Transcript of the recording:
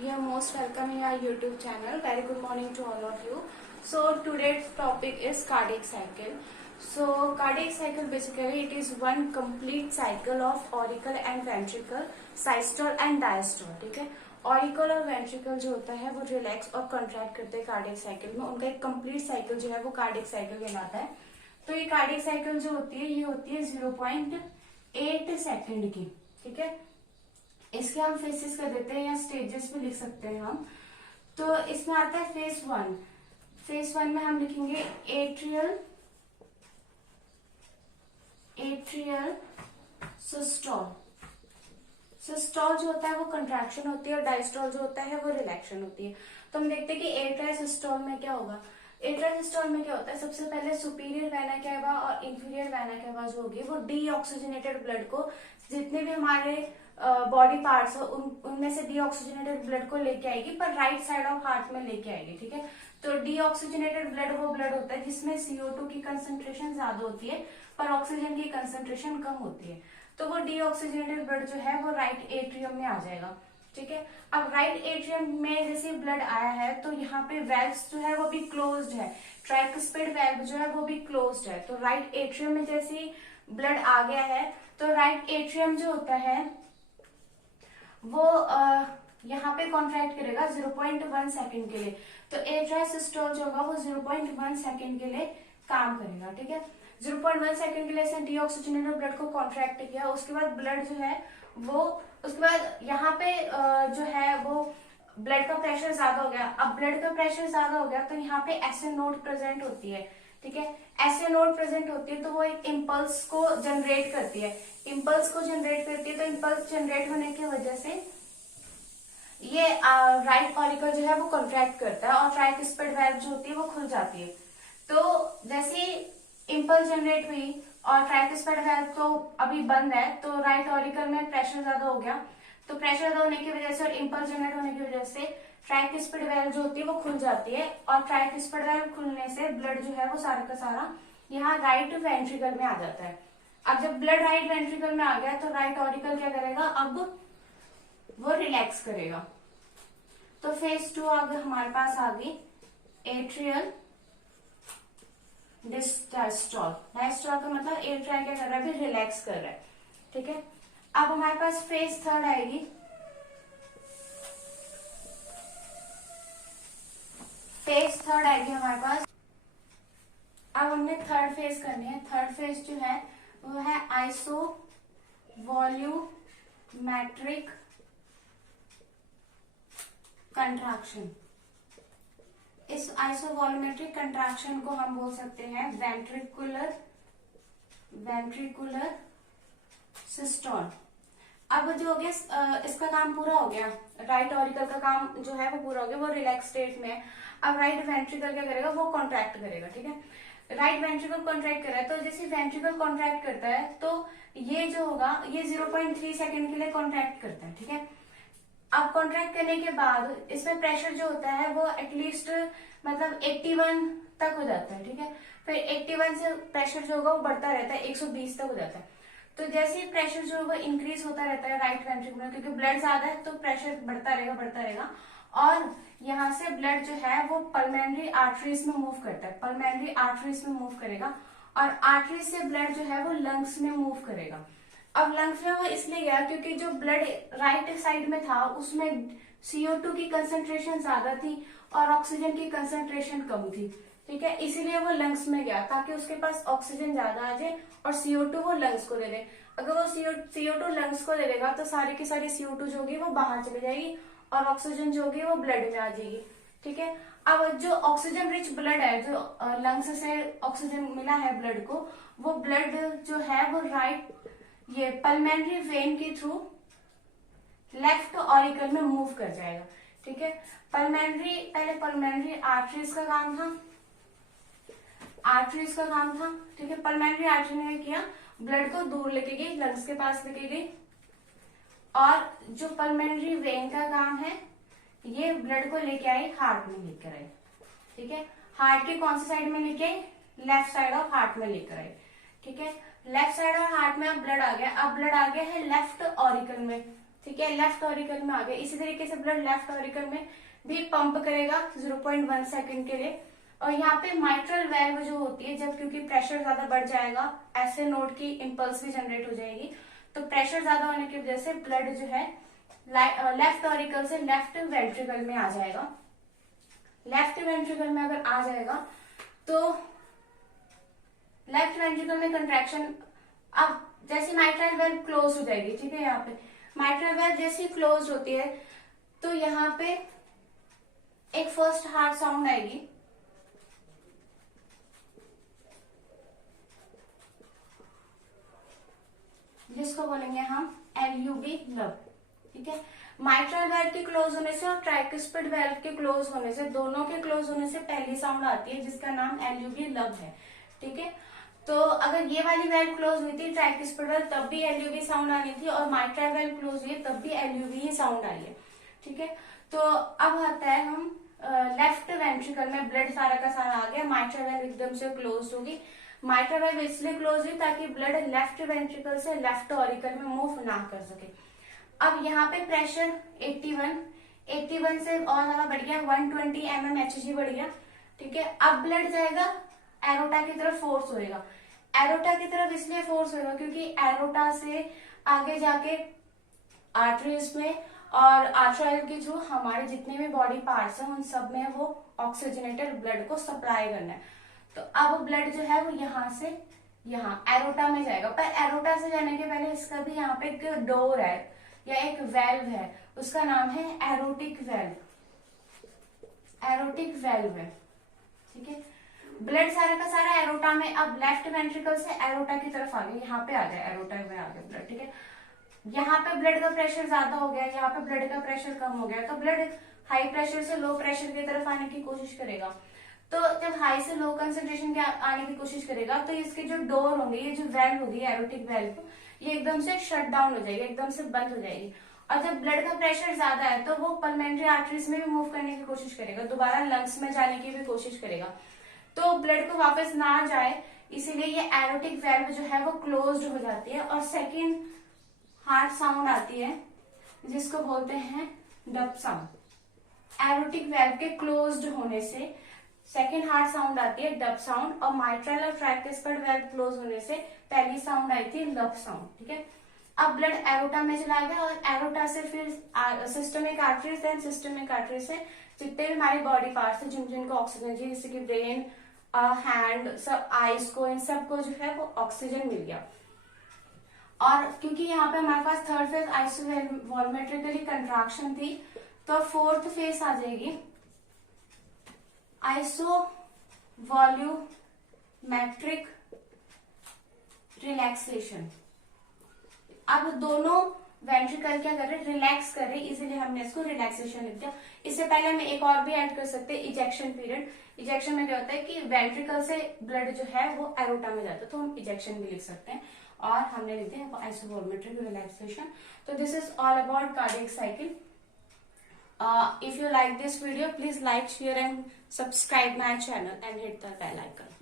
You are most welcome in our YouTube channel. Very good morning to all of you. So today's topic is cardiac cycle. So cardiac cycle basically it is one complete cycle of auricle and ventricle, systole and diastole. ठीक है, auricle और ventricle जो होता है वो relax और contract करते हैं कार्डियक साइकिल में. उनका एक कंप्लीट साइकिल जो है वो कार्डियक साइकिल कहलाता है. तो ये कार्डियक साइकिल जो होती है ये होती है 0.8 सेकेंड की. ठीक है, इसके हम फेसेस कर देते हैं या स्टेजेस भी लिख सकते हैं हम. तो इसमें आता है फेज वन. फेज वन में हम लिखेंगे एट्रियल सिस्टोल. सिस्टोल जो होता है वो कंट्रैक्शन होती है और डायस्टोल जो होता है वो रिलैक्शन होती है. तो हम देखते हैं कि एट्रियल सिस्टोल में क्या होगा. एट्रियल सिस्टोल में क्या होता है, सबसे पहले सुपीरियर वेना कैवा और इंफीरियर वेना कैवा जो होगी वो डीऑक्सीजनेटेड ब्लड को, जितने भी हमारे बॉडी पार्ट्स है उनमें से डीऑक्सीजनेटेड ब्लड को लेके आएगी, पर राइट साइड ऑफ हार्ट में लेके आएगी. ठीक है, तो डीऑक्सीजनेटेड ब्लड वो ब्लड होता है जिसमें CO2 की कंसंट्रेशन ज्यादा होती है पर ऑक्सीजन की कंसंट्रेशन कम होती है. तो वो डीऑक्सीजनेटेड ब्लड जो है वो राइट एट्रियम में आ जाएगा. ठीक है, अब राइट एट्रियम में जैसे ब्लड आया है तो यहाँ पे वेल्व्स जो है वो भी क्लोज्ड है. ट्राइकुस्पिड वेल्व जो है वो भी क्लोज्ड है. तो राइट एट्रियम में जैसे ब्लड आ गया है तो राइट एट्रियम जो होता है वो यहाँ पे कॉन्ट्रैक्ट करेगा 0.1 सेकेंड के लिए. तो एट्रियल सिस्टोल जो होगा वो 0.1 सेकेंड के लिए काम करेगा. ठीक है, 0.1 सेकेंड के लिए इसने डीऑक्सीजनेटेड ब्लड को कॉन्ट्रैक्ट किया. उसके बाद ब्लड जो है वो, उसके बाद यहाँ पे जो है वो ब्लड का प्रेशर ज्यादा हो गया. अब ब्लड का प्रेशर ज्यादा हो गया तो यहाँ पे एसए नोड प्रेजेंट होती है. ठीक है, एसए नोड प्रेजेंट होती है तो वो एक इम्पल्स को जनरेट करती है. इम्पल्स को जनरेट करती है तो इम्पल्स जनरेट होने की वजह से ये राइट ऑरिकल जो है वो कॉन्ट्रैक्ट करता है और ट्राइकुस्पिड वेल्व जो होती है वो खुल जाती है. तो जैसे इम्पल्स जनरेट हुई और ट्राइकुस्पिड वेल्व तो अभी बंद है तो राइट ऑरिकल में प्रेशर ज्यादा हो गया. तो प्रेशर ज्यादा होने की वजह से और इम्पल्स जनरेट होने की वजह से ट्राइकुस्पिड वेल्व जो होती है वो खुल जाती है और ट्राइकुस्पिड वेल्व खुलने से ब्लड जो है वो सारा का सारा यहाँ राइट वेंट्रिकल में आ जाता है. अब जब ब्लड राइट वेंट्रिकल में आ गया तो राइट ऑरिकल क्या करेगा, अब वो रिलैक्स करेगा. तो फेज टू अब हमारे पास आ गई एट्रियल डायस्टोल. डायस्टोल का मतलब एट्रियल क्या कर रहा है, अभी रिलैक्स कर रहा है. ठीक है, अब हमारे पास फेज थर्ड आएगी. फेज थर्ड आएगी हमारे पास. अब हमने थर्ड फेज करनी है. थर्ड फेज जो है वो है आइसो वॉल्यूमेट्रिक कंट्रैक्शन. इस आइसोवॉल्यूमेट्रिक कंट्रैक्शन को हम बोल सकते हैं वेंट्रिकुलर सिस्टोल. अब जो हो गया इसका काम पूरा हो गया. राइट ऑरिकल का काम जो है वो पूरा हो गया, वो रिलैक्स स्टेट में है. अब राइट वेंट्रिकल क्या करेगा, वो कॉन्ट्रैक्ट करेगा. ठीक है, राइट वेंट्रिकल कॉन्ट्रैक्ट कर रहा है तो जैसे वेंट्रिकल कॉन्ट्रैक्ट करता है तो ये जो होगा ये 0.3 सेकेंड के लिए कॉन्ट्रैक्ट करता है. ठीक है, अब कॉन्ट्रैक्ट करने के बाद इसमें प्रेशर जो होता है वो एटलीस्ट मतलब 81 तक हो जाता है. ठीक है, फिर 81 से प्रेशर जो होगा वो बढ़ता रहता है, 120 तक हो जाता है. तो जैसे ही प्रेशर जो होगा इंक्रीज होता रहता है राइट वेंट्रिकल में, क्योंकि ब्लड ज्यादा है तो प्रेशर बढ़ता रहेगा और यहाँ से ब्लड जो है वो पल्मोनरी आर्टरीज में मूव करता है. पल्मोनरी आर्टरीज में मूव करेगा और आर्टरीज से ब्लड जो है वो लंग्स में मूव करेगा. अब लंग्स में वो इसलिए गया क्योंकि जो ब्लड राइट साइड में था उसमें CO2 की कंसंट्रेशन ज्यादा थी और ऑक्सीजन की कंसंट्रेशन कम थी. ठीक है, इसीलिए वो लंग्स में गया ताकि उसके पास ऑक्सीजन ज्यादा आ जाए और CO2 वो लंग्स को दे दे. अगर वो CO2 लंग्स को दे देगा तो सारी की सारी CO2 जो होगी वो बाहर चली जाएगी और ऑक्सीजन जो होगी वो ब्लड में आ जाएगी. ठीक है, अब जो ऑक्सीजन रिच ब्लड है, जो लंग्स से ऑक्सीजन मिला है ब्लड को, वो ब्लड जो है वो राइट ये पल्मोनरी वेन के थ्रू लेफ्ट ऑरिकल में मूव कर जाएगा. ठीक है, पहले पल्मोनरी आर्टरीज का काम था. ठीक है, पल्मोनरी आर्टरी ने किया, ब्लड को दूर लेके गई, लंग्स के पास लेके गई. और जो पल्मोनरी वेन का काम है ये ब्लड को लेके आई, हार्ट में लेकर आई. ठीक है, हार्ट के कौन सी साइड में लेके आई, लेफ्ट साइड ऑफ हार्ट में लेकर आई. ठीक है, लेफ्ट साइड ऑफ हार्ट में अब ब्लड आ गया. अब ब्लड आ गया है लेफ्ट ऑरिकल में. ठीक है, लेफ्ट ऑरिकल में आ गया। इसी तरीके से ब्लड लेफ्ट ऑरिकल में भी पंप करेगा 0.1 सेकंड के लिए। और यहाँ पे माइट्रल वेल्व जो होती है, जब क्योंकि प्रेशर ज्यादा बढ़ जाएगा, ऐसे नोड की इम्पल्स भी जनरेट हो जाएगी, तो प्रेशर ज्यादा होने की वजह से ब्लड जो है लेफ्ट ऑरिकल से लेफ्ट वेंट्रिकल में आ जाएगा। लेफ्ट वेंट्रिकल में अगर आ जाएगा तो लेफ्ट वेंट्रिकल में कंट्रैक्शन, अब जैसे माइट्रल वेल्व क्लोज हो जाएगी, ठीक है, यहाँ पे माइट्रल वेल्व जैसे क्लोज होती है तो यहाँ पे एक फर्स्ट हार्ट साउंड आएगी, जिसको बोलेंगे हम एलयूबी लब। ठीक है, माइट्रल वेल्व के क्लोज होने से और ट्राइकुस्पिड वेल्व के क्लोज होने से, दोनों के क्लोज होने से पहली साउंड आती है जिसका नाम एलयूबी लब है। ठीक है, तो अगर ये वाली वेल्व क्लोज हुई थी ट्राइकुस्पिड वेल्व, तब भी एलयूबी साउंड आनी थी, और माइट्रल वेल्व क्लोज हुई तब भी एलयूबी ही साउंड आई है। ठीक है, तो अब आता है हम लेफ्ट वेंट्रिकल में ब्लड सारा का सारा आ गया, माइट्रल वेल्व एकदम से क्लोज होगी। माइट्रल वेल्व इसलिए क्लोज हुई ताकि ब्लड लेफ्ट वेंट्रिकल से लेफ्ट ऑरिकल में मूव ना कर सके। अब यहाँ पे प्रेशर 81 से और ज्यादा बढ़ गया, 120 mmHg बढ़ गया। ठीक है, अब ब्लड जाएगा एरोटा की तरफ, फोर्स होएगा। एरोटा की तरफ इसलिए फोर्स होएगा क्योंकि एरोटा से आगे जाके आर्टरीज में और आर्टरी के थ्रू हमारे जितने भी बॉडी पार्ट्स हैं उन सब में वो ऑक्सीजनेटेड ब्लड को सप्लाई करना है। तो अब ब्लड जो है वो यहाँ से यहाँ एरोटा में जाएगा, पर एरोटा से जाने के पहले इसका भी यहाँ पे एक डोर है या एक वेल्व है, उसका नाम है एरोटिक वेल्व। एरोटिक वेल्व है। ठीक है, ब्लड सारा का सारा एरोटा में, अब लेफ्ट वेंट्रिकल से एरोटा की तरफ आ गया, यहाँ पे आ गया एरोटा में आ गया ब्लड। ठीक है, यहाँ पे ब्लड का प्रेशर ज्यादा हो गया, यहाँ पे ब्लड का प्रेशर कम हो गया, तो ब्लड हाई प्रेशर से लो प्रेशर की तरफ आने की कोशिश करेगा। तो जब हाई से लो कंसेंट्रेशन के आने की कोशिश करेगा तो इसके जो डोर होंगे, ये जो वेल्व होगी एरोटिक वेल्व, ये एकदम से शट डाउन हो जाएगी, एकदम से बंद हो जाएगी। और जब ब्लड का प्रेशर ज्यादा है तो वो पल्मेंट्री आर्टरीज में भी मूव करने की कोशिश करेगा, दोबारा लंग्स में जाने की भी कोशिश करेगा, तो ब्लड को वापस ना जाए, इसीलिए ये एरोटिक वेल्व जो है वो क्लोज्ड हो जाती है। और सेकंड हार्ट साउंड आती है जिसको बोलते हैं डब साउंड। एरोटिक वेल्व के क्लोज्ड होने से सेकेंड हार्ट साउंड आती है डब साउंड, और माइट्रल और ट्राइकुस्पिड वेल्व क्लोज होने से पहली साउंड आई थी लब साउंड। ठीक है, अब ब्लड एरोटा में चला गया और एरोटा से फिर systemic arteries, then systemic artery से जितने भी हमारे बॉडी पार्ट्स हैं जिनको ऑक्सीजन चाहिए, जैसे कि ब्रेन, हैंड, सब आईज को, इन सबको जो है वो ऑक्सीजन मिल गया। और क्योंकि यहाँ पे हमारे पास थर्ड फेज आइसोवॉल्मेट्रिकली कंट्रैक्शन थी, तो फोर्थ फेज आ जाएगी आइसोवॉल्यूमेट्रिक रिलैक्सेशन। अब दोनों वेंट्रिकल क्या कर रहे हैं, रिलैक्स कर रहे हैं, इसीलिए हमने इसको रिलैक्सेशन लिख दिया। इससे पहले हम एक और भी ऐड कर सकते हैं, इजेक्शन पीरियड। इजेक्शन में क्या होता है कि वेंट्रिकल से ब्लड जो है वो एरोटा में जाता है, तो हम इजेक्शन भी लिख सकते हैं, और हमने लिख दिया आइसोवॉल्मेट्रिक रिलैक्सेशन। तो this is all about cardiac cycle. If you like this video, please like, share and subscribe my channel and hit the bell icon.